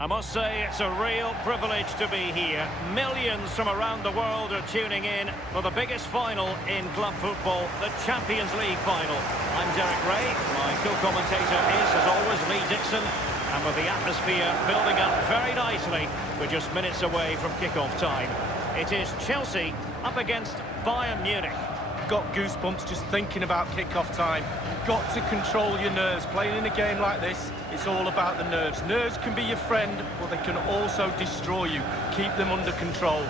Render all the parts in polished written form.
I must say it's a real privilege to be here. Millions from around the world are tuning in for the biggest final in club football, the Champions League final. I'm Derek Ray. My co-commentator is, as always, Lee Dixon. And with the atmosphere building up very nicely, we're just minutes away from kick-off time. It is Chelsea up against Bayern Munich. Got goosebumps just thinking about kick-off time. You've got to control your nerves. Playing in a game like this, it's all about the nerves. Nerves can be your friend, but they can also destroy you. Keep them under control.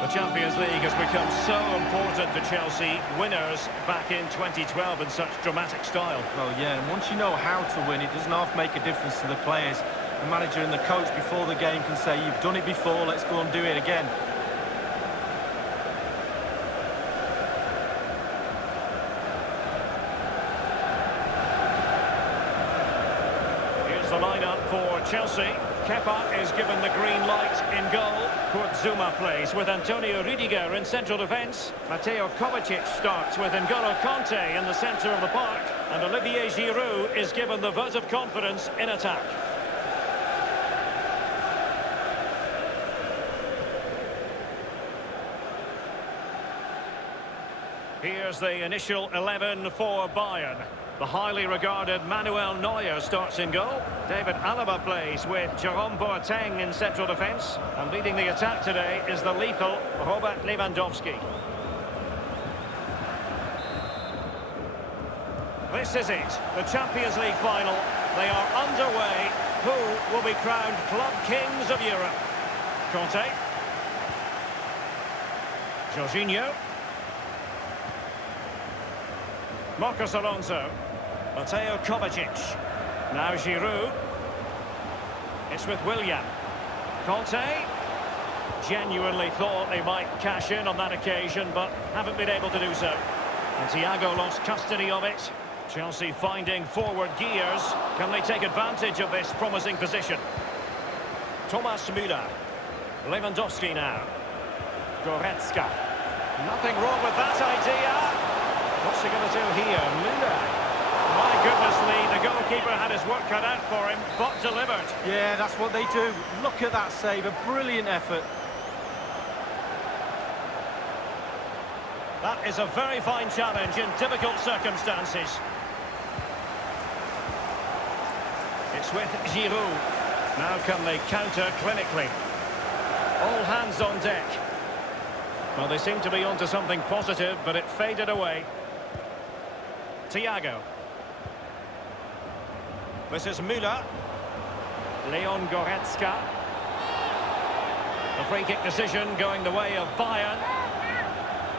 The Champions League has become so important for Chelsea, winners back in 2012 in such dramatic style. Well, yeah, and once you know how to win, it doesn't half make a difference to the players. The manager and the coach before the game can say, you've done it before, let's go and do it again. Here's the lineup for Chelsea. Kepa is given the green light in goal. Kurt Zouma plays with Antonio Rüdiger in central defence. Mateo Kovacic starts with N'Golo Kanté in the centre of the park. And Olivier Giroud is given the vote of confidence in attack. Here's the initial 11 for Bayern. The highly regarded Manuel Neuer starts in goal. David Alaba plays with Jerome Boateng in central defence. And leading the attack today is the lethal Robert Lewandowski. This is it, the Champions League final. They are underway. Who will be crowned Club Kings of Europe? Kanté. Jorginho. Marcos Alonso. Mateo Kovacic. Now Giroud. It's with Willian. Kanté. Genuinely thought they might cash in on that occasion, but haven't been able to do so. And Thiago lost custody of it. Chelsea finding forward gears. Can they take advantage of this promising position? Thomas Müller. Lewandowski now. Goretzka. Nothing wrong with that idea. What's he going to do here? Müller. My goodness, Lee, the goalkeeper had his work cut out for him, but delivered. Yeah, that's what they do. Look at that save, a brilliant effort. That is a very fine challenge in difficult circumstances. It's with Giroud. Now can they counter clinically? All hands on deck. Well, they seem to be onto something positive, but it faded away. Thiago. This is Müller. Leon Goretzka. The free kick decision going the way of Bayern.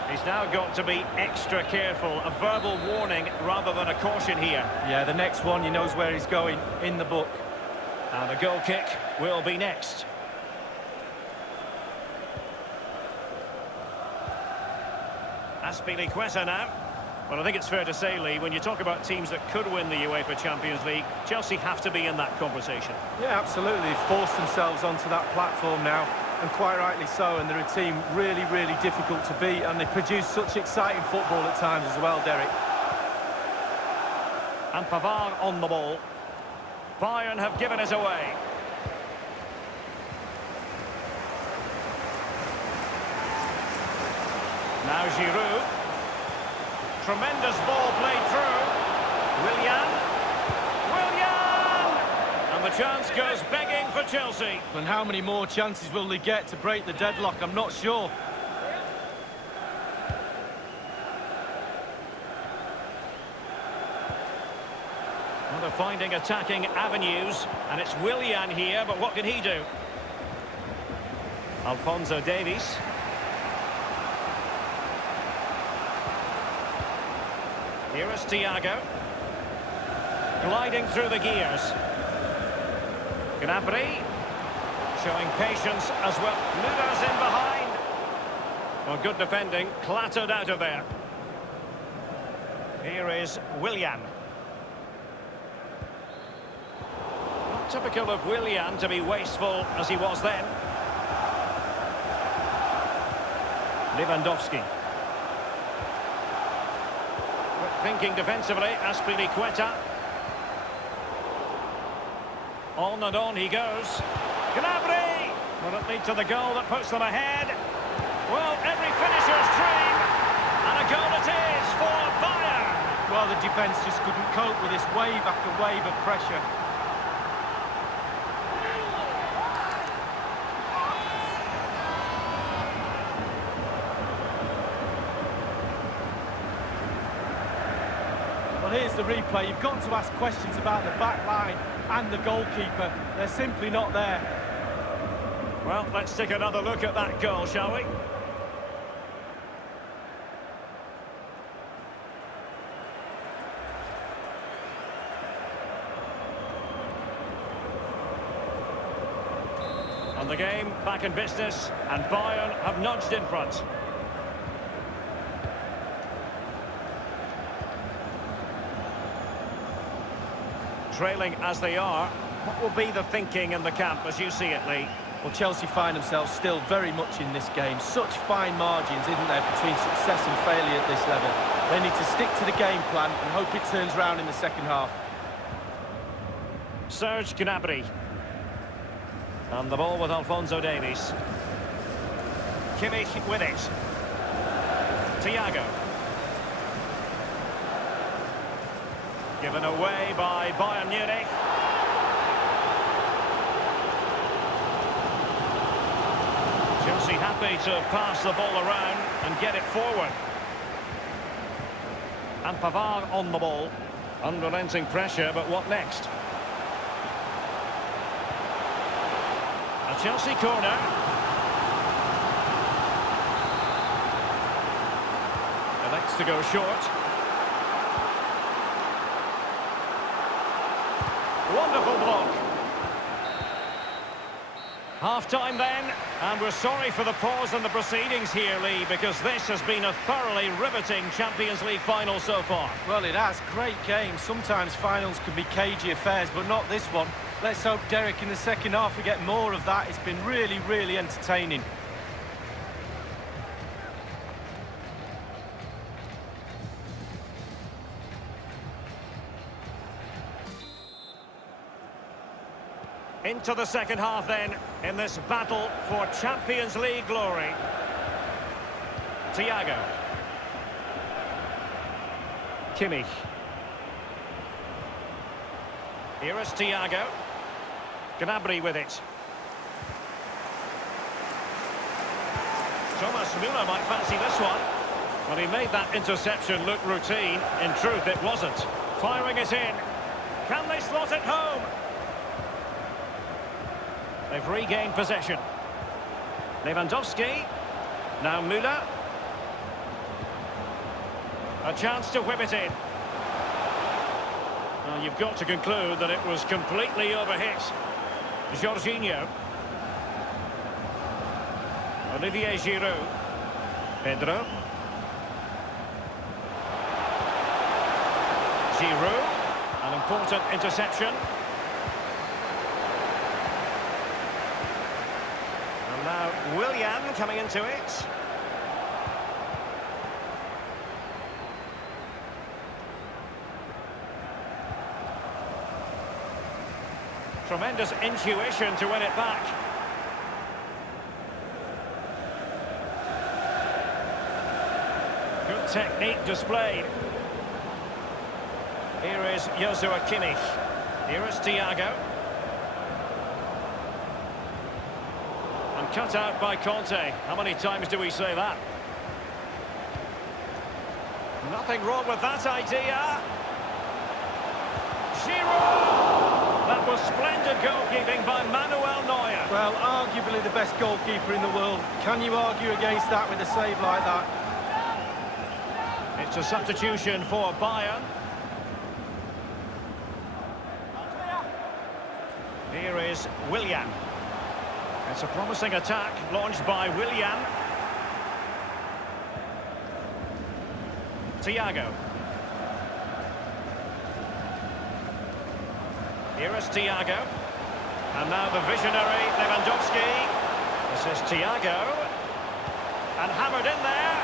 He's now got to be extra careful. A verbal warning rather than a caution here. Yeah, the next one, he knows where he's going, in the book. And the goal kick will be next. Azpilicueta now. Well, I think it's fair to say, Lee, when you talk about teams that could win the UEFA Champions League, Chelsea have to be in that conversation. Yeah, absolutely. They've forced themselves onto that platform now, and quite rightly so, and they're a team really, really difficult to beat, and they produce such exciting football at times as well, Derek. And Pavard on the ball. Bayern have given it away. Now Giroud. Tremendous ball played through. Willian. And the chance goes begging for Chelsea. And how many more chances will they get to break the deadlock? I'm not sure. Well, they're finding attacking avenues, and it's Willian here, but what can he do? Alphonso Davies. Here is Thiago. Gliding through the gears. Gnabry. Showing patience as well. Müllers in behind. Well, good defending. Clattered out of there. Here is Willian. Not typical of Willian to be wasteful as he was then. Lewandowski. Thinking defensively, Aspilicueta. On and on he goes. Gnabry! Will it lead to the goal that puts them ahead? Well, every finisher's dream. And a goal it is for Bayern. Well, the defence just couldn't cope with this wave after wave of pressure. Well, here's the replay. You've got to ask questions about the back line and the goalkeeper. They're simply not there. Well, let's take another look at that goal, shall we? And the game back in business, and Bayern have nudged in front. Trailing as they are, what will be the thinking in the camp as you see it, Lee? Well, Chelsea find themselves still very much in this game. Such fine margins, isn't there, between success and failure at this level. They need to stick to the game plan and hope it turns round in the second half. Serge Gnabry. And the ball with Alphonso Davies. Kimmich with it. Thiago. Given away by Bayern Munich. Chelsea happy to pass the ball around and get it forward. And Pavard on the ball. Unrelenting pressure, but what next? A Chelsea corner. Elects to go short. Wonderful block. Half-time then, and we're sorry for the pause in the proceedings here, Lee, because this has been a thoroughly riveting Champions League final so far. Well, it has. Great game. Sometimes finals can be cagey affairs, but not this one. Let's hope, Derek, in the second half we get more of that. It's been really, really entertaining. Into the second half then, in this battle for Champions League glory. Thiago. Kimmich. Here is Thiago. Gnabry with it. Thomas Müller might fancy this one. Well, he made that interception look routine. In truth, it wasn't. Firing it in. Can they slot it home? They've regained possession. Lewandowski. Now Müller. A chance to whip it in. Well, you've got to conclude that it was completely overhit. Jorginho. Olivier Giroud. Pedro. Giroud. An important interception. And now Willian coming into it. Tremendous intuition to win it back. Good technique displayed. Here is Joshua Kimmich. Here is Thiago. And cut out by Conte. How many times do we say that? Nothing wrong with that idea. Giroud! That was splendid goalkeeping by Manuel Neuer. Well, arguably the best goalkeeper in the world. Can you argue against that with a save like that? It's a substitution for Bayern. Here is Willian. It's a promising attack launched by Willian. Thiago. Here is Thiago. And now the visionary Lewandowski. This is Thiago. And hammered in there.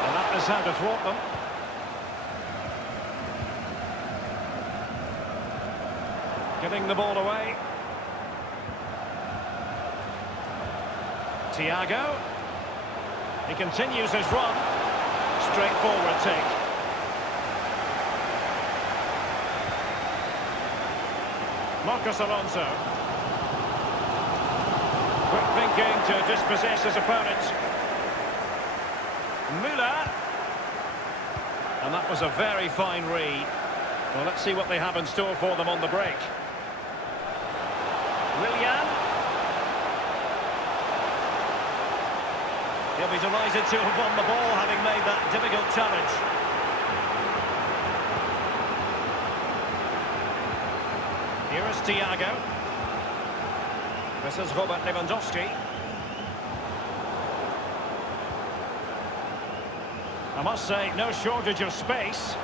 And that is how to thwart them. Giving the ball away. Thiago. He continues his run. Straightforward take. Marcos Alonso. Quick thinking to dispossess his opponent. Müller. And that was a very fine read. Well, let's see what they have in store for them on the break. Willian. He'll be delighted to have won the ball, having made that difficult challenge. Here is Thiago. This is Robert Lewandowski. I must say, no shortage of space.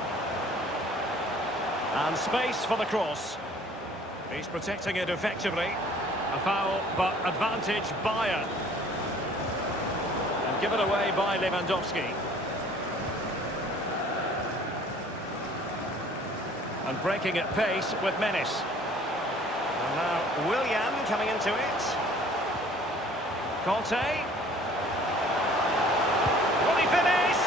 And space for the cross. He's protecting it effectively. A foul, but advantage Bayern. And given away by Lewandowski. And breaking at pace with menace. And now Willian coming into it. Conte. Will he finish?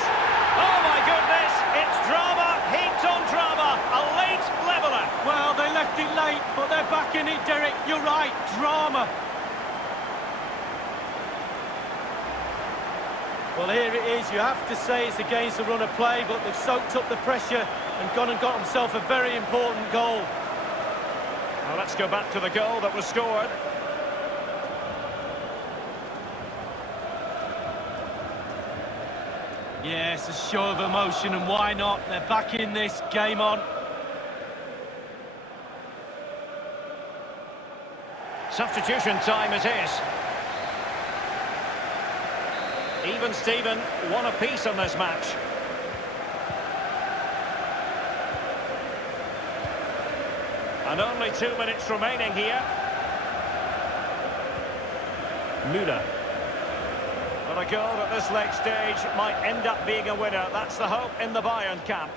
Oh my goodness! It's drama, heaped on drama. A late leveller. Well, they left it late, but they're back in it, Derek. You're right, drama. Well, here it is. You have to say it's against the run of play, but they've soaked up the pressure and gone and got themselves a very important goal. Well, let's go back to the goal that was scored. Yes, a show of emotion, and why not? They're back in this, game on. Substitution time it is. Even Steven, one apiece on this match. And only 2 minutes remaining here. Müller. But a goal at this late stage might end up being a winner. That's the hope in the Bayern camp.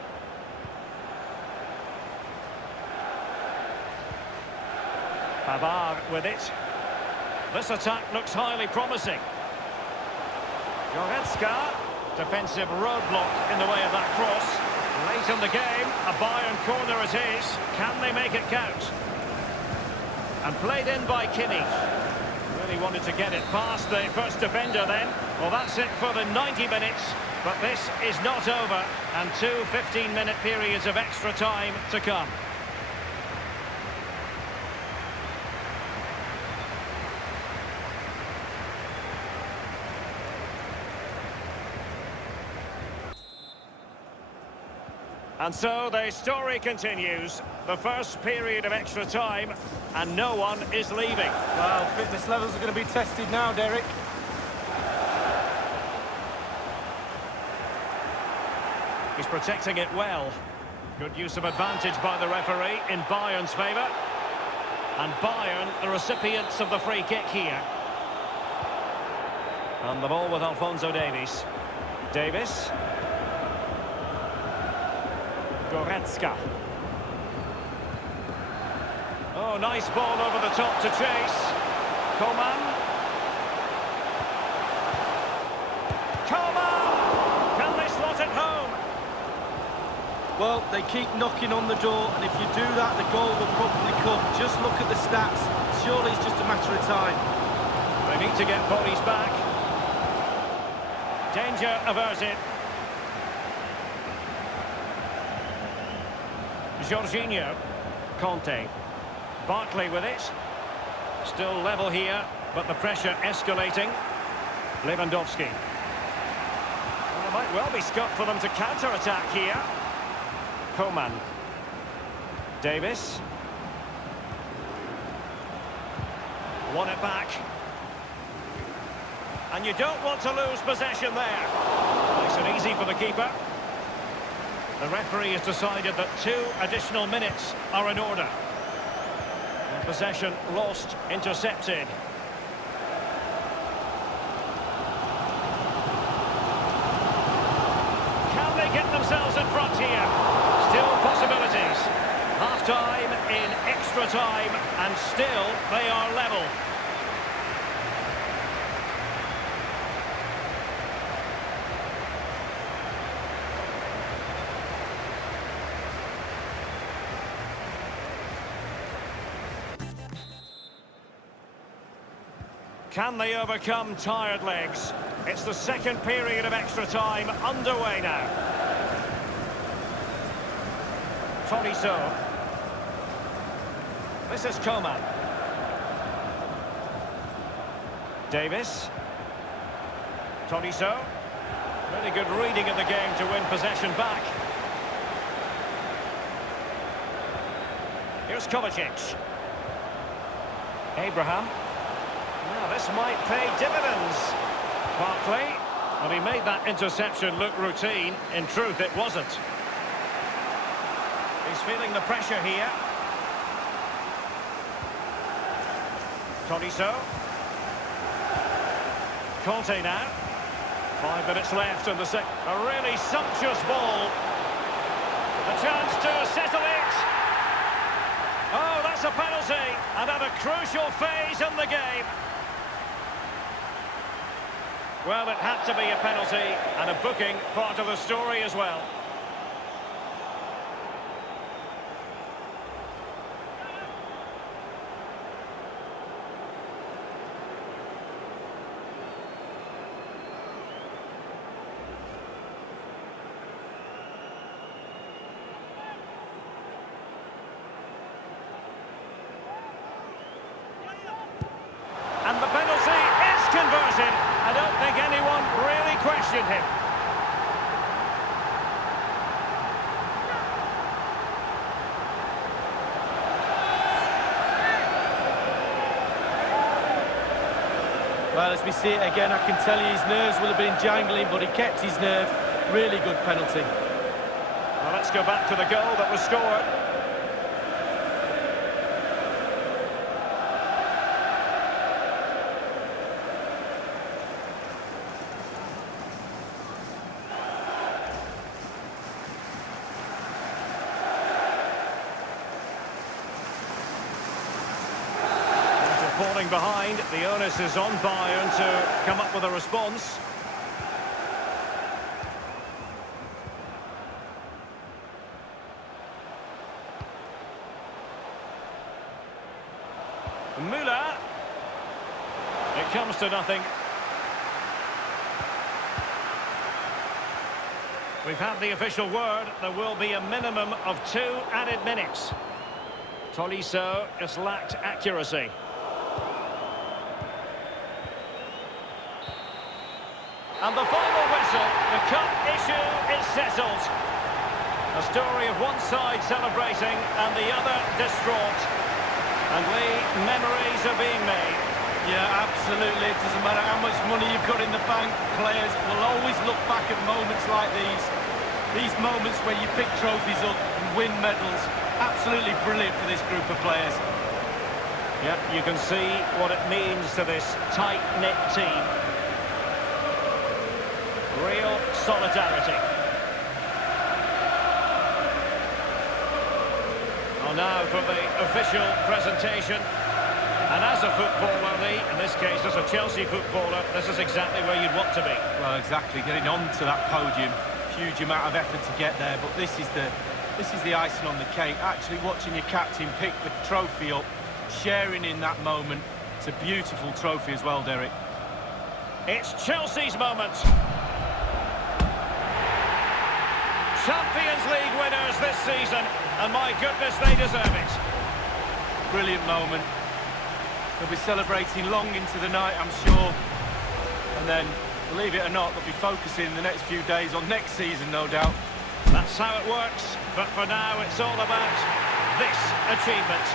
Pavard with it. This attack looks highly promising. Goretzka, defensive roadblock in the way of that cross. Late in the game, a Bayern corner it is. Can they make it count? And played in by Kimmich. Really wanted to get it past the first defender then. Well, that's it for the 90 minutes. But this is not over. And two 15-minute periods of extra time to come. And so the story continues. The first period of extra time, and no one is leaving. Well, fitness levels are going to be tested now, Derek. He's protecting it well. Good use of advantage by the referee in Bayern's favour. And Bayern, the recipients of the free kick here. And the ball with Alphonso Davies. Davies. Goretzka. Oh, nice ball over the top to chase. Coman. Coman! Can they slot it home? Well, they keep knocking on the door, and if you do that, the goal will probably come. Just look at the stats. Surely it's just a matter of time. They need to get bodies back. Danger averted. Jorginho. Conte. Barkley with it. Still level here, but the pressure escalating. Lewandowski. And a There might well be scope for them to counter-attack here. Coman. Davis. Won it back. And you don't want to lose possession there. Nice and easy for the keeper. The referee has decided that 2 additional minutes are in order. And possession lost, intercepted. Can they get themselves in front here? Still possibilities. Half-time in extra time, and still they are level. Can they overcome tired legs? It's the second period of extra time underway now. Tolisso. This is Coman. Davis. Tolisso. Really good reading of the game to win possession back. Here's Kovacic. Abraham. Now this might pay dividends. Barkley. Well, he made that interception look routine. In truth, it wasn't. He's feeling the pressure here. Tolisso. Conte now. 5 minutes left in the second. A really sumptuous ball. A chance to settle it. Oh, that's a penalty. And at a crucial phase in the game. Well, it had to be a penalty, and a booking part of the story as well. And the penalty is converted. I don't think anyone really questioned him. Well, as we see it again, I can tell you his nerves will have been jangling, but he kept his nerve. Really good penalty. Well, let's go back to the goal that was scored. Falling behind, the onus is on Bayern to come up with a response. Müller. It comes to nothing. We've had the official word. There will be a minimum of 2 added minutes. Tolisso just lacked accuracy. And the final whistle, the cup issue is settled. A story of one side celebrating and the other distraught. And memories are being made. Yeah, absolutely. It doesn't matter how much money you've got in the bank. Players will always look back at moments like these. These moments when you pick trophies up and win medals. Absolutely brilliant for this group of players. Yep, you can see what it means to this tight-knit team. Real solidarity. Well, now for the official presentation. And as a footballer, Lee, in this case as a Chelsea footballer, this is exactly where you'd want to be. Well, exactly. Getting onto that podium, huge amount of effort to get there. But this is the icing on the cake. Actually watching your captain pick the trophy up, sharing in that moment. It's a beautiful trophy as well, Derek. It's Chelsea's moment. Champions League winners this season, and my goodness, they deserve it. Brilliant moment. They'll be celebrating long into the night, I'm sure. And then believe it or not, they'll be focusing the next few days on next season, no doubt. That's how it works, but for now it's all about this achievement.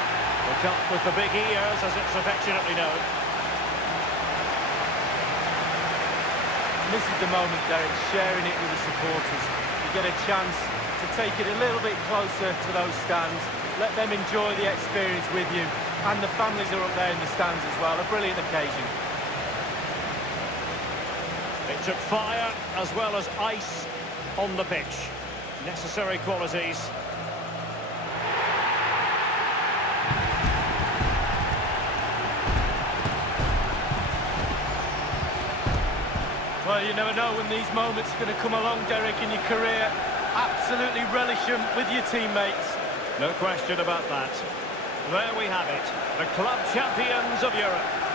The cup with the big ears, as it's affectionately known. And this is the moment, Derek, sharing it with the supporters. You get a chance to take it a little bit closer to those stands, let them enjoy the experience with you, and the families are up there in the stands as well. A brilliant occasion. It took fire as well as ice on the pitch. Necessary qualities. Well, you never know when these moments are going to come along, Derek, in your career. Absolutely relish them with your teammates. No question about that. There we have it, the club champions of Europe.